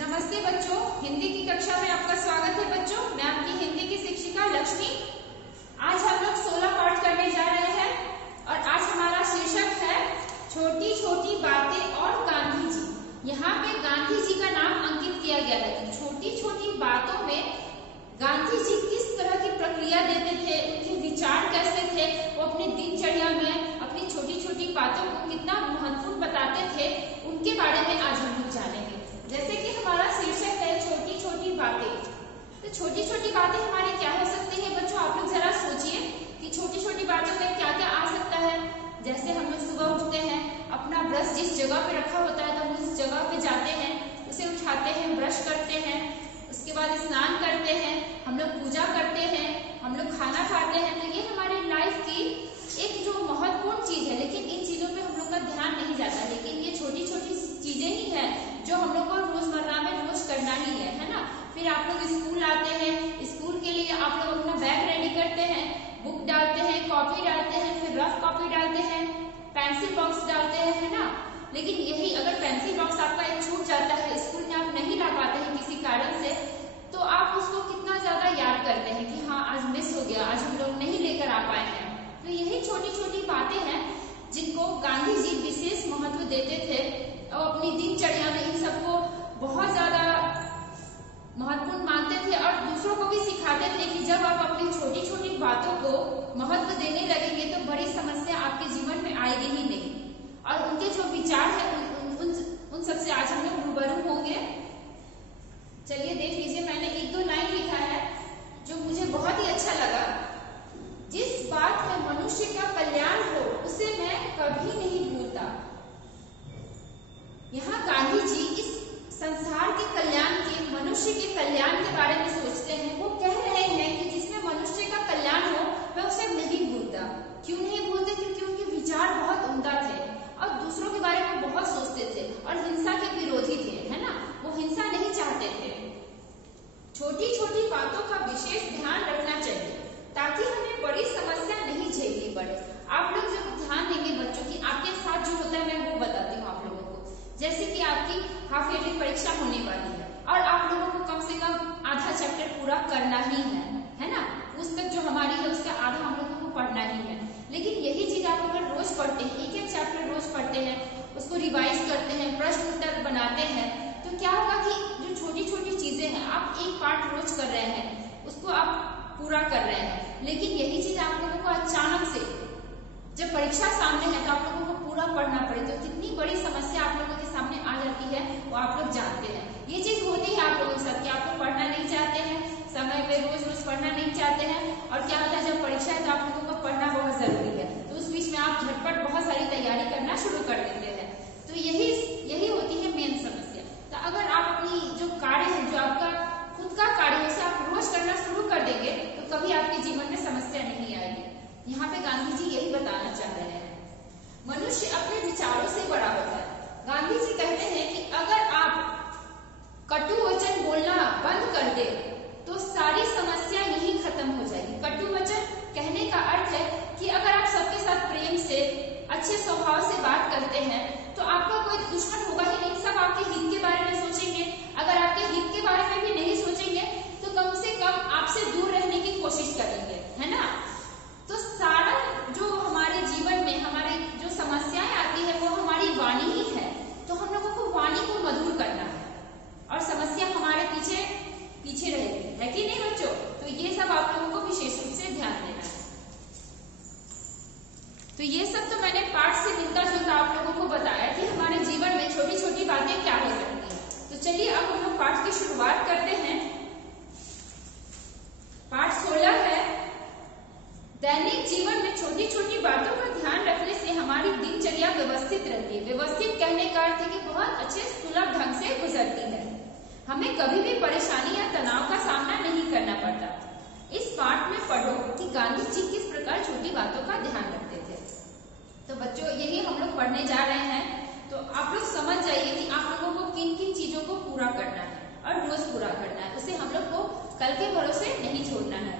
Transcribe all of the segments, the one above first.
नमस्ते बच्चों, हिंदी की कक्षा में आपका स्वागत है बच्चों। मैं आपकी हिंदी की शिक्षिका लक्ष्मी। आज हम लोग 16 पाठ करने जा रहे हैं और आज हमारा शीर्षक है छोटी छोटी बातें और गांधी जी। यहाँ पे गांधी जी का नाम अंकित किया गया है कि छोटी छोटी बातों में गांधी जी किस तरह की प्रक्रिया देते थे, उनके विचार कैसे थे, वो अपनी दिनचर्या में अपनी छोटी छोटी बातों को कितना महत्वपूर्ण बताते थे, उनके बारे में आज हम लोग जानेंगे। जैसे कि हमारा शीर्षक है छोटी छोटी बातें, तो छोटी छोटी बातें हमारी क्या हो सकती है बच्चों? आप लोग जरा सोचिए कि छोटी छोटी बातों में क्या क्या आ सकता है। जैसे हम लोग सुबह उठते हैं, अपना ब्रश जिस जगह पे रखा होता है तो हम उस जगह पे जाते हैं, उसे उठाते हैं, ब्रश करते हैं, उसके बाद स्नान करते हैं, हम लोग पूजा करते हैं, हम लोग खाना खाते हैं। तो ये हमारे लाइफ की एक जो महत्वपूर्ण चीज है, लेकिन इन चीजों पे हम लोग का ध्यान नहीं जाता। लेकिन ये छोटी छोटी चीजें ही है जो हम लोग को रोजमर्रा में रोज करना ही है ना। फिर आप लोग स्कूल आते हैं, स्कूल के लिए आप लोग अपना बैग रेडी करते हैं, बुक डालते हैं, कॉपी डालते हैं, फिर रफ कॉपी डालते हैं, पेंसिल बॉक्स डालते हैं, है ना। लेकिन यही अगर पेंसिल बॉक्स आपका एक छूट जाता है, स्कूल में आप नहीं ला पाते हैं किसी कारण से, तो आप उसको कितना ज्यादा याद करते हैं कि हाँ आज मिस हो गया, आज हम लोग नहीं लेकर आ पाए हैं। तो यही छोटी छोटी बातें हैं जिनको गांधी जी विशेष महत्व देते थे और अपनी दिनचर्या में इन सबको बहुत ज्यादा महत्वपूर्ण मानते थे और दूसरों को भी सिखाते थे कि जब आप अपनी छोटी छोटी बातों को महत्व देने लगेंगे तो बड़ी समस्या आपके जीवन में आएगी ही नहीं। और उनके जो विचार है उन सबसे आज हम लोग रूबरू होंगे। चलिए देख लीजिए, मैंने एक दो लाइन लिखा है जो मुझे बहुत ही अच्छा लगा। जिस बात में मनुष्य का कल्याण हो उसे मैं कभी नहीं भूलता। यहाँ गांधी जी इस संसार के कल्याण के, मनुष्य के कल्याण के बारे में सोचते हैं। वो कह रहे हैं कि जिसमें मनुष्य का कल्याण हो वह उसे नहीं भूलता। क्यों नहीं भूलते? क्योंकि उनके विचार बहुत उम्दा थे और दूसरों के बारे में बहुत सोचते थे और हिंसा के विरोधी थे, है ना। वो हिंसा नहीं चाहते थे। छोटी छोटी बातों का विशेष ध्यान रखना चाहिए ताकि हमें बड़ी समस्या नहीं झेलनी पड़े। आप लोग जब ध्यान देंगे बच्चों की, आपके साथ जो होता है मैं वो बताती हूँ आप लोगों को। जैसे कि आपकी हाफ ईयरली परीक्षा होने वाली है और आप लोगों को कम से कम आधा चैप्टर पूरा करना ही है ना। पुस्तक जो हमारी है उसका आधा हम लोगों को पढ़ना ही है। लेकिन यही चीज आप अगर रोज पढ़ते हैं, एक एक चैप्टर रोज पढ़ते हैं, उसको रिवाइज करते हैं, प्रश्न उत्तर बनाते हैं, तो क्या होगा कि जो छोटी छोटी चीजें हैं, आप एक पार्ट रोज कर रहे हैं, उसको आप पूरा कर रहे हैं। लेकिन यही चीज आप लोगों को अचानक से जब परीक्षा सामने है तो आप लोगों को पूरा पढ़ना पड़े तो कितनी बड़ी समस्या आप लोगों के सामने आ जाती है, वो आप लोग जानते हैं। ये चीज होती है आप लोगों के साथ कि आप लोग पढ़ना नहीं चाहते हैं, समय पे रोज रोज पढ़ना नहीं चाहते हैं, और क्या होता है जब परीक्षा है तो आप लोगों को पढ़ना बहुत जरूरी है, तो उस बीच में आप झटपट बहुत सारी तैयारी करना शुरू कर देते हैं। तो यही होती है मेन समस्या। तो अगर आप अपनी जो कार्य है, जो आपका खुद का कार्य है, उसे आप रोज करना शुरू कर देंगे तो कभी आपके जीवन में समस्या नहीं आएगी। यहाँ पे गांधी जी यही बताना चाह रहे हैं। मनुष्य अपने विचारों से बड़ा होता है। गांधी जी कहते हैं कि अगर आप कटु वचन बोलना बंद कर दे तो सारी समस्या यही खत्म हो जाएगी। कटु वचन कहने का अर्थ है कि अगर आप सबके साथ प्रेम से, अच्छे स्वभाव से बात करते हैं तो आपका कोई दुश्मन होगा ही नहीं। सब आपके हित के बारे में सोचेंगे। अगर आपके हित के बारे में भी नहीं सोचेंगे तो कम से कम आपसे दूर रहने की कोशिश करेंगे, है ना। तो सारा जो हमारे जीवन में हमारी जो समस्याएं आती है वो हमारी वाणी ही है। तो हम लोगों को वाणी को मधुर करना है और समस्या हमारे पीछे रहेगी, है कि नहीं बच्चों। तो ये सब आप लोगों को विशेष रूप से ध्यान देना है। तो ये सब तो मैंने पाठ से मिलता जुलता आप लोगों को बताया कि हमारे जीवन में छोटी छोटी बातें क्या हो सकती है। तो चलिए अब हम लोग पाठ की शुरुआत करते हैं। पाठ 16 है, दैनिक जीवन में छोटी छोटी बातों का ध्यान रखने से हमारी दिनचर्या व्यवस्थित रहती है। व्यवस्थित कहने का अर्थ है कि बहुत अच्छे सुलभ ढंग से गुजरती है। हमें कभी भी परेशानी या तनाव का सामना नहीं करना पड़ता। इस पाठ में पढ़ो कि गांधी जी किस प्रकार छोटी बातों का ध्यान रखते थे। तो बच्चों यही हम लोग पढ़ने जा रहे हैं। तो आप लोग समझ जाइए कि आप लोगों को किन किन चीजों को पूरा करना है और रोज पूरा करना है। उसे हम लोग को कल के भरोसे नहीं छोड़ना है।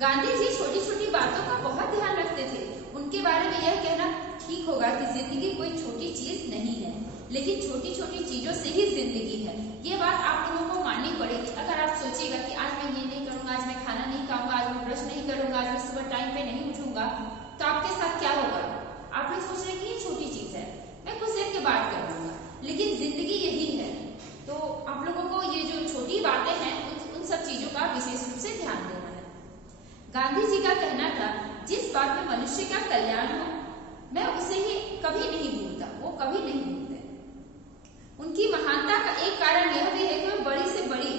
गांधी जी छोटी छोटी बातों का बहुत ध्यान रखते थे। उनके बारे में यह कहना ठीक होगा कि जिंदगी कोई छोटी चीज नहीं है, लेकिन छोटी छोटी चीजों से ही जिंदगी है। ये बात आप लोगों को माननी पड़ेगी। अगर आप सोचिएगा कि आज मैं ये नहीं करूंगा, आज मैं खाना नहीं खाऊंगा, आज मैं ब्रश नहीं करूंगा, आज मैं सुबह टाइम पे नहीं उठूंगा, तो आपके साथ क्या होगा? आप लोग सोच रहे हैं कि ये छोटी चीज है, मैं कुछ देर के बाद कर लूंगा, लेकिन जिंदगी यही है। तो आप लोगों को ये जो छोटी बातें हैं उन सब चीजों का विशेष रूप से ध्यान देना है। गांधी जी का कहना था, जिस बात में मनुष्य का कल्याण हो मैं उसे ही कभी नहीं भूलता, वो कभी नहीं भूलते। उनकी महानता का एक कारण यह भी है कि वे बड़ी से बड़ी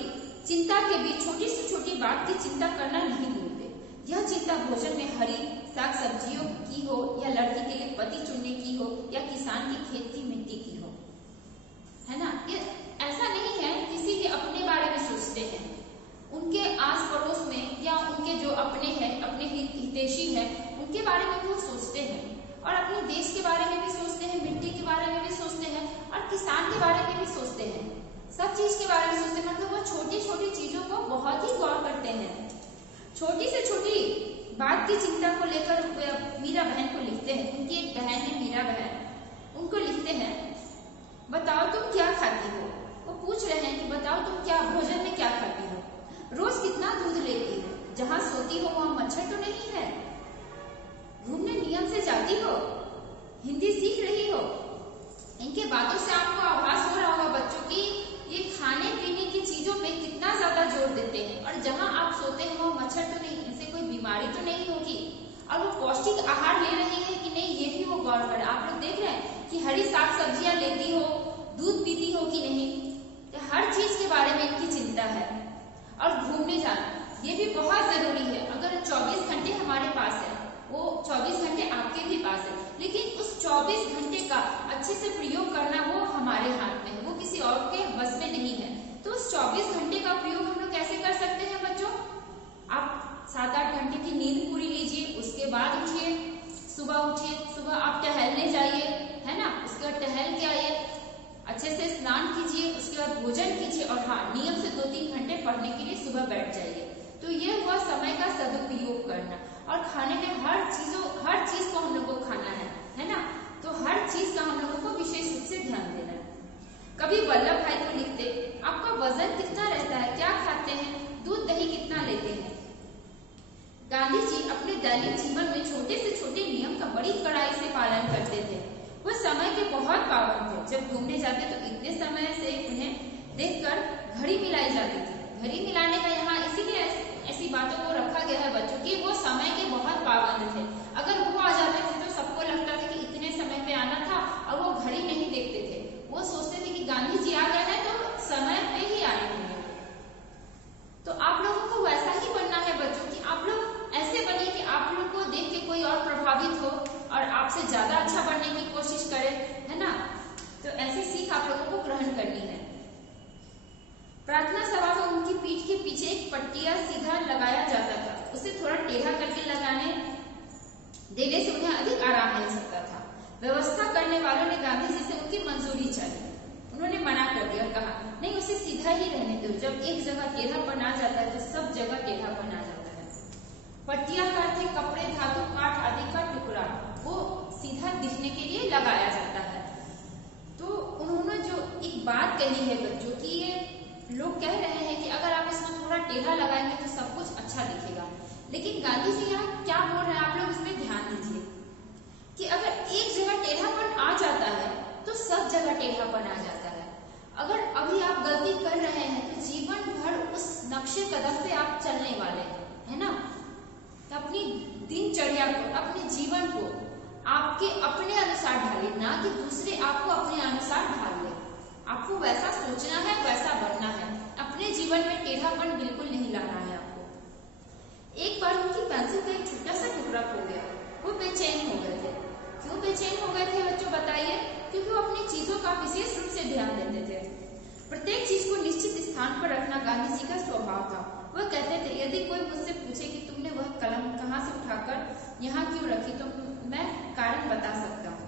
चिंता के बीच छोटी से छोटी बात की चिंता करना नहीं भूलते। यह चिंता भोजन में हरी साग सब्जियों की हो, या लड़की के लिए पति चुनने की हो, या किसान की खेत की मिट्टी की हो, है ना। ये ऐसा नहीं है किसी के अपने बारे में सोचते हैं, उनके आस पड़ोस में या उनके जो अपने हैं, अपने हितैषी हैं, उनके बारे में भी वो सोचते हैं, और अपने देश के बारे में भी सोचते हैं, मिट्टी के बारे में भी सोचते हैं, और किसान के बारे में भी सोचते हैं, सब चीज के बारे में सोचते हैं। मतलब वो छोटी छोटी चीजों को बहुत ही गौर करते हैं। छोटी से छोटी बात की चिंता को लेकर मीरा बहन को लिखते हैं, उनकी एक बहन है मीरा बहन, उनको लिखते हैं, बताओ तुम क्या खाती हो। वो पूछ रहे हैं कि बताओ तुम क्या भोजन में क्या खाती हो, रोज कितना दूध लेती हो, जहाँ सोती हो वहाँ मच्छर तो नहीं है, घूमने नियम से जाती हो, हिंदी सीख रही हो। इनके बातों से आपको आभास हो रहा होगा बच्चों की ये खाने पीने की चीजों पे कितना ज्यादा जोर देते हैं, और जहाँ आप सोते हैं वो मच्छर तो नहीं, इनसे कोई बीमारी तो नहीं होगी, और वो पौष्टिक आहार ले रही है कि नहीं, ये भी वो गौर कर। आप लोग देख रहे हैं कि हरी साग सब्जियां लेती हो, दूध पीती हो कि नहीं, तो हर चीज के बारे में इनकी चिंता है। और घूमने जाना ये भी बहुत जरूरी है। अगर 24 घंटे हमारे पास है, वो 24 घंटे आपके भी पास है, लेकिन उस 24 घंटे का अच्छे से प्रयोग करना वो हमारे हाथ में है, वो किसी और के बस में नहीं है। तो उस 24 घंटे का प्रयोग हम लोग कैसे कर सकते हैं बच्चों? आप 7-8 घंटे की नींद पूरी लीजिए, उसके बाद उठिए, सुबह उठिए, सुबह आप टहलने जाइए, है ना, उसके बाद टहल के आइए, अच्छे से स्नान कीजिए, उसके बाद भोजन कीजिए, और हाँ, नियम से 2-3 घंटे पढ़ने के लिए सुबह बैठ जाइए। तो ये हुआ समय का सदुपयोग करना। और खाने में हर चीज को हम लोग को खाना है ना, तो हर चीज का हम लोगों को विशेष रूप से ध्यान देना है। कभी वल्लभ भाई को लिखते, आपका वजन कितना रहता है, क्या खाते हैं, दूध दही कितना लेते हैं। गांधी जी अपने दैनिक जीवन में छोटे से छोटे नियम का बड़ी कड़ाई से पालन करते थे। वो समय के बहुत पाबंद थे। जब घूमने जाते तो इतने समय से उन्हें देखकर घड़ी मिलाई जाती थी। घड़ी मिलाने का यहाँ इसीलिए ऐसी बातों को रखा गया है बच्चों की, वो समय के बहुत पाबंद थे। अगर वो आ जाते थे तो सबको लगता था कि इतने समय पे आना था, और वो घड़ी नहीं देखते थे। वो सोचते थे कि गांधी जी आ गए हैं तो समय पे ही आए होंगे। तो आप लोगों को वैसा ही बनना है बच्चों की, आप लोग ऐसे बनिए कि आप लोग को देख के कोई और प्रभावित हो और आपसे ज्यादा अच्छा बनने की कोशिश करे, है ना। तो ऐसी सीख आप लोगों को ग्रहण करनी है। प्रार्थना सभा में उनकी पीठ के पीछे एक पट्टिया सीधा लगाया जाता था, उसे थोड़ा टेढ़ा करके लगाने देने से उन्हें अधिक आराम मिल सकता था। व्यवस्था करने वालों ने गांधी जी से उनकी मंजूरी चाहिए। उन्होंने मना कर दिया और कहा, नहीं, उसे सीधा ही रहने दो। जब एक जगह टेढ़ापन आ जाता है तो सब जगह टेढ़ापन आ जाता है। पट्टिया का अर्थ है कपड़े, धातु, काठ आदि का टुकड़ा, वो सीधा दिखने के लिए लगाया जाता है। तो उन्होंने जो एक बात कही है बच्चों की, ये लोग कह रहे हैं कि अगर आप इसको थोड़ा टेढ़ा लगाएंगे तो सब कुछ अच्छा दिखेगा, लेकिन गांधी जी यहाँ क्या बोल रहे हैं आप लोग इसमें ध्यान दीजिए कि अगर एक जगह टेढ़ापन आ जाता है तो सब जगह टेढ़ापन आ जाता है। अगर अभी आप गलती कर रहे हैं तो जीवन भर उस नक्शे कदम पे आप चलने वाले हैं, है ना। तो अपनी दिनचर्या को, अपने जीवन को आपके अपने अनुसार ढालिए, ना कि दूसरे आपको अपने अनुसार ढाल ले। आपको वैसा सोचना है, वैसा बनना है। अपने जीवन में टेढ़ापन बिल्कुल नहीं लाना है आपको। एक बार उनकी पेंसिल का एक छोटा सा टुकड़ा खो गया, वो बेचैन हो गए थे। क्यों बेचैन हो गए थे बच्चों बताइए? क्योंकि वो अपनी चीजों का विशेष रूप से ध्यान देते थे। प्रत्येक चीज को निश्चित स्थान पर रखना गांधी जी का स्वभाव था। वह कहते थे, यदि कोई मुझसे पूछे कि तुमने वह कलम कहाँ से उठाकर यहाँ क्यों रखी, तो मैं कारण बता सकता हूँ।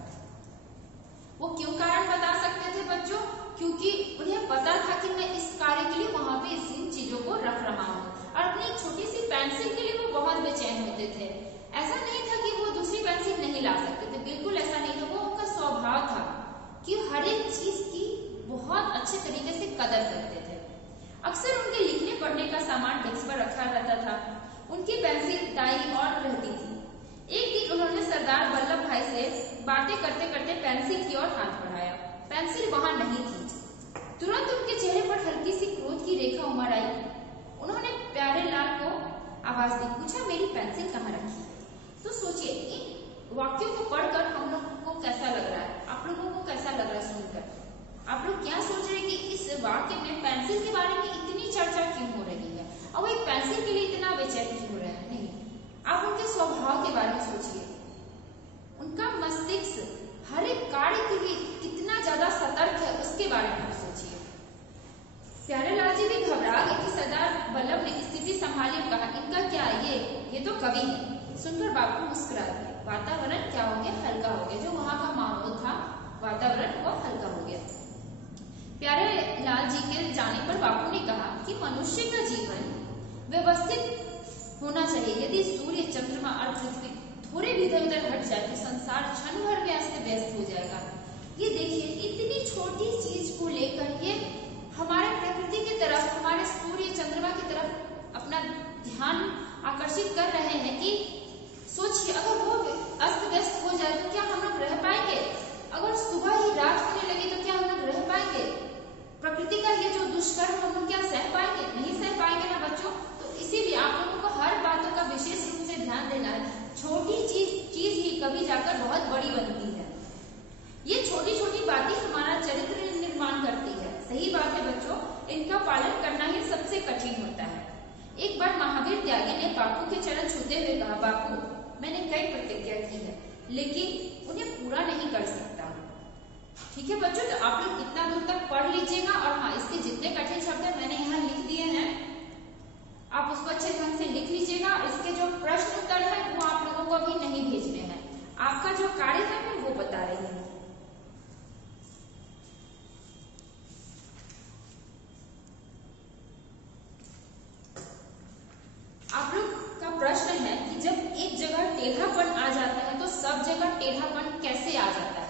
वो क्यों कारण बता सकते थे बच्चों? क्योंकि उन्हें पता था कि मैं इस कार्य के लिए वहां पे इन चीजों को रख रहा हूँ। और अपनी छोटी सी पेंसिल के लिए वो बहुत बेचैन होते थे। ऐसा नहीं था कि वो दूसरी पेंसिल नहीं ला सकते थे, बिल्कुल ऐसा नहीं पढ़ने का सामान डेस्क पर रखा रहता था। उनकी पेंसिल, डायरी और रहती थी। एक दिन उन्होंने सरदार वल्लभ भाई से बातें करते करते पेंसिल की ओर हाथ बढ़ाया। पेंसिल वहां नहीं थी। तुरंत उनके चेहरे पर हल्की सी क्रोध की रेखा उमड़ आई। उन्होंने प्यारेलाल को आवाज दी, पूछा, मेरी पेंसिल कहाँ रखी? तो सोचिए, इन वाक्यों को पढ़कर हम लोगों को कैसा लग रहा है, आप लोगों को कैसा लग रहा है सुनकर? आप लोग क्या सोच रहे हैं कि इस वाक्य में पेंसिल के बारे में इतनी चर्चा क्यों हो रही है और वो एक पेंसिल के लिए इतना बेचैन क्यों हो रहा है? नहीं, आप उनके स्वभाव के बारे में सोचिए। उनका मस्तिष्क हर एक कार्य के लिए कितना ज्यादा सतर्क है, उसके बारे में सोचिए। प्यारेलाल जी भी घबरा गए कि सरदार वल्लभ ने स्थिति संभाली और कहा, इनका क्या, ये तो कवि है। सुनकर बापू मुस्कुरा दिए। वातावरण क्या हो गया? हल्का हो गया। जो वहां का माहौल था, वातावरण वो हल्का हो गया। प्यारेलाल जी के जाने पर बापू ने कहा कि मनुष्य का जीवन व्यवस्थित होना चाहिए। यदि सूर्य, चंद्रमा और पृथ्वी थोड़े भी इधर उधर हट जाए तो संसार क्षण भर में अस्त व्यस्त हो जाएगा। ये देखिए, इतनी छोटी चीज को लेकर ये हमारे प्रकृति की तरफ, हमारे सूर्य चंद्रमा की तरफ अपना ध्यान आकर्षित कर रहे हैं कि सोचिए, अगर वो अस्त व्यस्त हो जाए तो क्या हम लोग रह पाएंगे? अगर सुबह ही रात होने लगी तो क्या हम लोग रह पाएंगे? प्रकृति का ये जो दुष्कर्म हम लोग क्या सह पाएंगे? नहीं सह पाएंगे ना बच्चों। तो इसीलिए आप लोगों को हर बातों का विशेष रूप से ध्यान देना है। छोटी चीज ही कभी जाकर बहुत बड़ी बनती है। ये छोटी छोटी बातें हमारा चरित्र निर्माण करती है। सही बात है बच्चों, इनका पालन करना ही सबसे कठिन होता है। एक बार महावीर त्यागी ने बापू के चरण छूते हुए कहा, बापू, मैंने कई प्रतिज्ञा की है लेकिन उन्हें पूरा नहीं कर सकता। ठीक है बच्चों, तो आप लोग इतना दूर तक पढ़ लीजिएगा और हाँ, इसके जितने कठिन शब्द है मैंने यहाँ लिख दिए हैं, आप उसको अच्छे ढंग से लिख लीजिएगा। इसके जो प्रश्न उत्तर है वो आप लोगों को अभी नहीं भेजने हैं। आपका जो कार्य है मैं वो बता रही हूँ। आप लोग का प्रश्न है कि जब एक जगह टेढ़ापन आ जाता है तो सब जगह टेढ़ापन कैसे आ जाता है?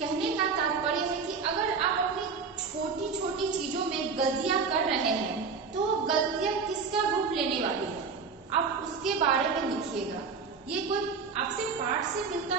कहने का तात्पर्य है कि अगर आप अपनी छोटी छोटी चीजों में गलतियां कर रहे हैं तो गलतियां किसका रूप लेने वाली है, आप उसके बारे में लिखिएगा। ये कोई आपसे पाठ से मिलता